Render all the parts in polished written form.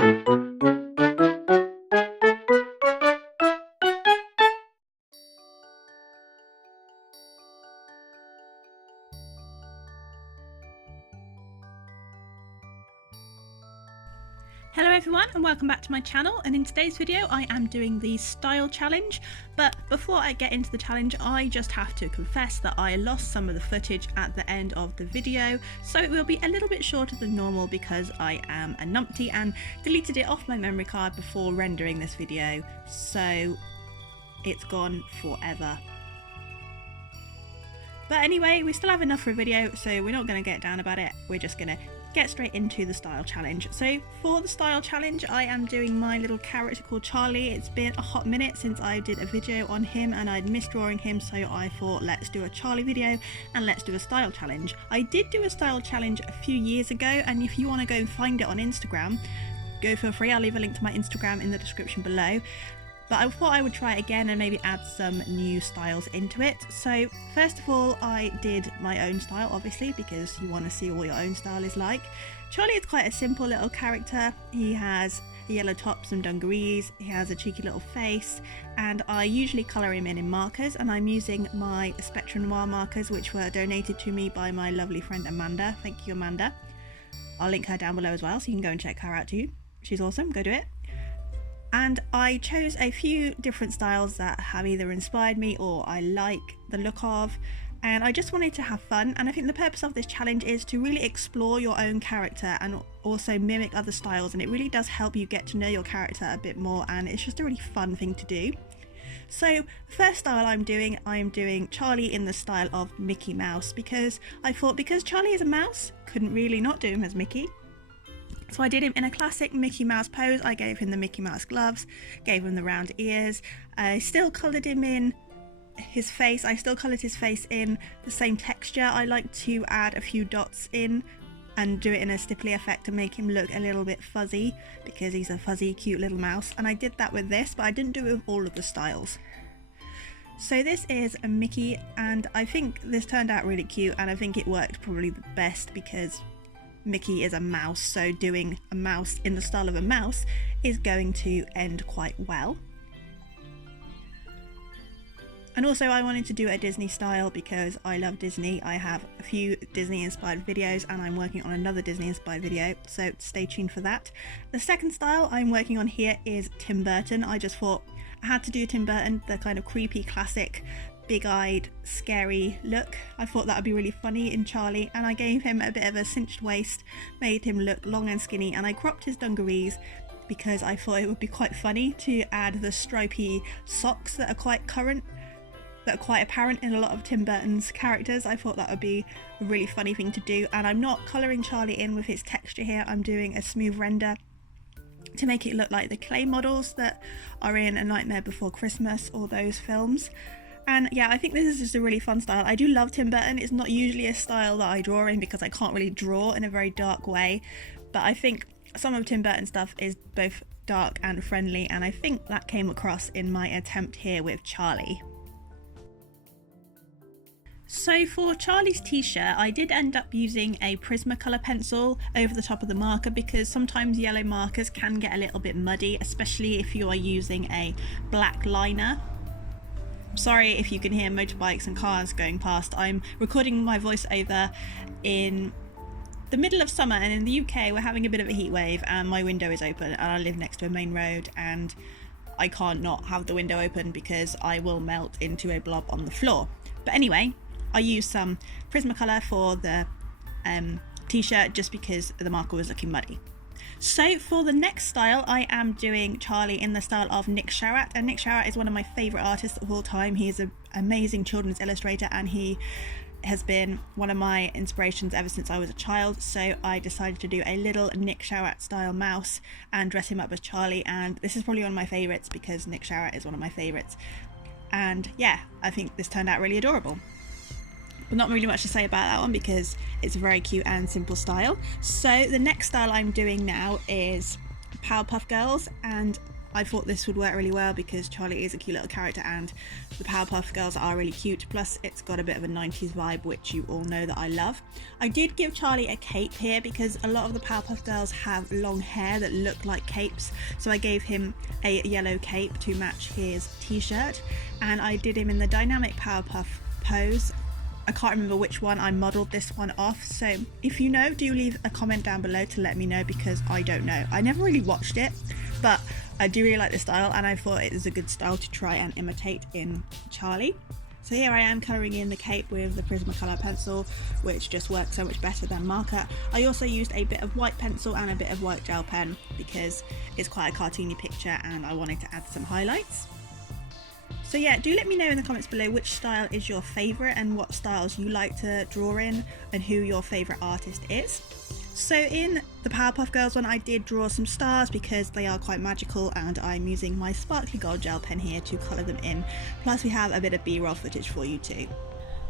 Hello everyone and welcome back to my channel, and in today's video I am doing the style challenge. But before I get into the challenge, I just have to confess that I lost some of the footage at the end of the video, so it will be a little bit shorter than normal because I am a numpty and deleted it off my memory card before rendering this video, so it's gone forever. But anyway, we still have enough for a video, so we're not going to get down about it. We're just going to get straight into the style challenge. So for the style challenge, I am doing my little character called Charlie. It's been a hot minute since I did a video on him and I'd missed drawing him, so I thought let's do a Charlie video and let's do a style challenge. I did do a style challenge a few years ago, and if you want to go and find it on Instagram, go feel free. I'll leave a link to my Instagram in the description below. But I thought I would try it again and maybe add some new styles into it. So first of all, I did my own style, obviously, because you want to see what your own style is like. Charlie is quite a simple little character. He has a yellow top, some dungarees, he has a cheeky little face, and I usually colour him in markers, and I'm using my Spectrum Noir markers, which were donated to me by my lovely friend Amanda. Thank you, Amanda. I'll link her down below as well, so you can go and check her out too. She's awesome, go do it. And I chose a few different styles that have either inspired me or I like the look of, and I just wanted to have fun. And I think the purpose of this challenge is to really explore your own character and also mimic other styles, and it really does help you get to know your character a bit more, and it's just a really fun thing to do. So the first style I am doing Charlie in the style of Mickey Mouse, because I thought because Charlie is a mouse, couldn't really not do him as Mickey. So I did him in a classic Mickey Mouse pose. I gave him the Mickey Mouse gloves, gave him the round ears. I still coloured him in his face. I still coloured his face in the same texture. I like to add a few dots in and do it in a stipply effect to make him look a little bit fuzzy, because he's a fuzzy, cute little mouse. And I did that with this, but I didn't do it with all of the styles. So this is a Mickey, and I think this turned out really cute, and I think it worked probably the best because Mickey is a mouse, so doing a mouse in the style of a mouse is going to end quite well. And also I wanted to do a Disney style because I love Disney. I have a few Disney inspired videos and I'm working on another Disney inspired video, so stay tuned for that. The second style I'm working on here is Tim Burton. I just thought I had to do Tim Burton, the kind of creepy classic big-eyed scary look. I thought that would be really funny in Charlie, and I gave him a bit of a cinched waist, made him look long and skinny, and I cropped his dungarees because I thought it would be quite funny to add the stripy socks that are quite current, that are quite apparent in a lot of Tim Burton's characters. I thought that would be a really funny thing to do, and I'm not colouring Charlie in with his texture here. I'm doing a smooth render to make it look like the clay models that are in A Nightmare Before Christmas or those films. And yeah, I think this is just a really fun style. I do love Tim Burton. It's not usually a style that I draw in because I can't really draw in a very dark way, but I think some of Tim Burton's stuff is both dark and friendly, and I think that came across in my attempt here with Charlie. So for Charlie's t-shirt, I did end up using a Prismacolor pencil over the top of the marker because sometimes yellow markers can get a little bit muddy, especially if you are using a black liner. Sorry if you can hear motorbikes and cars going past. I'm recording my voiceover in the middle of summer, and in the UK we're having a bit of a heat wave and my window is open, and I live next to a main road and I can't not have the window open because I will melt into a blob on the floor. But anyway, I used some Prismacolor for the t-shirt just because the marker was looking muddy. So for the next style, I am doing Charlie in the style of Nick Sharratt, and Nick Sharratt is one of my favourite artists of all time. He is an amazing children's illustrator and he has been one of my inspirations ever since I was a child, so I decided to do a little Nick Sharratt style mouse and dress him up as Charlie, and this is probably one of my favourites because Nick Sharratt is one of my favourites, and yeah, I think this turned out really adorable. But not really much to say about that one because it's a very cute and simple style. So the next style I'm doing now is Powerpuff Girls, and I thought this would work really well because Charlie is a cute little character and the Powerpuff Girls are really cute, plus it's got a bit of a 90s vibe, which you all know that I love. I did give Charlie a cape here because a lot of the Powerpuff Girls have long hair that look like capes, so I gave him a yellow cape to match his t-shirt, and I did him in the dynamic Powerpuff pose. I can't remember which one I modelled this one off, so if you know, do leave a comment down below to let me know, because I don't know. I never really watched it, but I do really like the style and I thought it was a good style to try and imitate in Charlie. So here I am colouring in the cape with the Prismacolor pencil, which just works so much better than marker. I also used a bit of white pencil and a bit of white gel pen because it's quite a cartoony picture and I wanted to add some highlights. So yeah, do let me know in the comments below which style is your favourite and what styles you like to draw in and who your favourite artist is. So in the Powerpuff Girls one, I did draw some stars because they are quite magical and I'm using my sparkly gold gel pen here to colour them in. Plus we have a bit of B-roll footage for you too.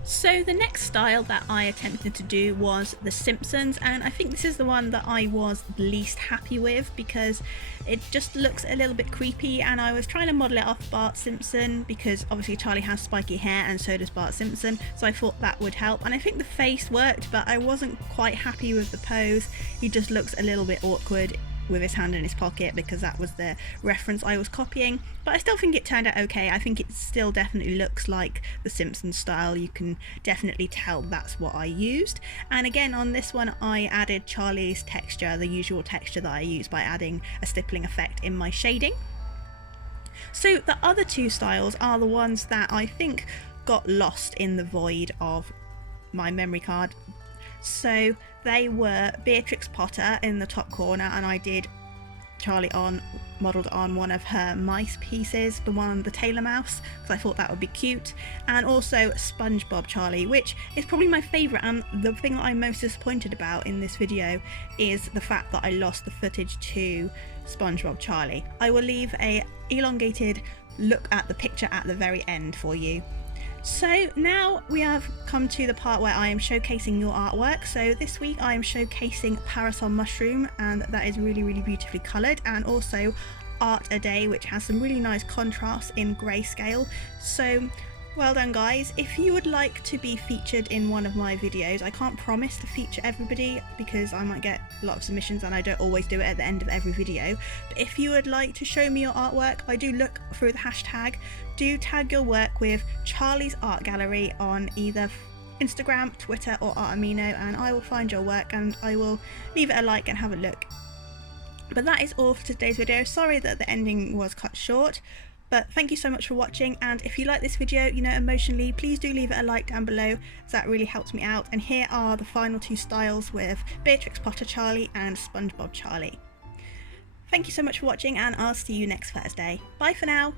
So the next style that I attempted to do was The Simpsons, and I think this is the one that I was least happy with because it just looks a little bit creepy, and I was trying to model it off Bart Simpson because obviously Charlie has spiky hair and so does Bart Simpson, so I thought that would help, and I think the face worked, but I wasn't quite happy with the pose. He just looks a little bit awkward with his hand in his pocket because that was the reference I was copying, but I still think it turned out okay. I think it still definitely looks like the Simpsons style. You can definitely tell that's what I used, and again on this one I added Charlie's texture, the usual texture that I use, by adding a stippling effect in my shading. So the other two styles are the ones that I think got lost in the void of my memory card. So they were Beatrix Potter in the top corner, and I did Charlie modelled on one of her mice pieces, the Taylor Mouse, because I thought that would be cute, and also SpongeBob Charlie, which is probably my favourite, and the thing that I'm most disappointed about in this video is the fact that I lost the footage to SpongeBob Charlie. I will leave a elongated look at the picture at the very end for you. So now we have come to the part where I am showcasing your artwork. So this week I am showcasing Parasol Mushroom, and that is really beautifully coloured, and also Art A Day, which has some really nice contrasts in grayscale. So well done guys. If you would like to be featured in one of my videos, I can't promise to feature everybody because I might get a lot of submissions and I don't always do it at the end of every video, but if you would like to show me your artwork, I do look through the hashtag. Do tag your work with Charlie's Art Gallery on either Instagram, Twitter or Artamino, and I will find your work and I will leave it a like and have a look. But that is all for today's video. Sorry that the ending was cut short, but thank you so much for watching, and if you like this video, you know, emotionally, please do leave it a like down below, as that really helps me out. And here are the final two styles with Beatrix Potter Charlie and SpongeBob Charlie. Thank you so much for watching, and I'll see you next Thursday. Bye for now.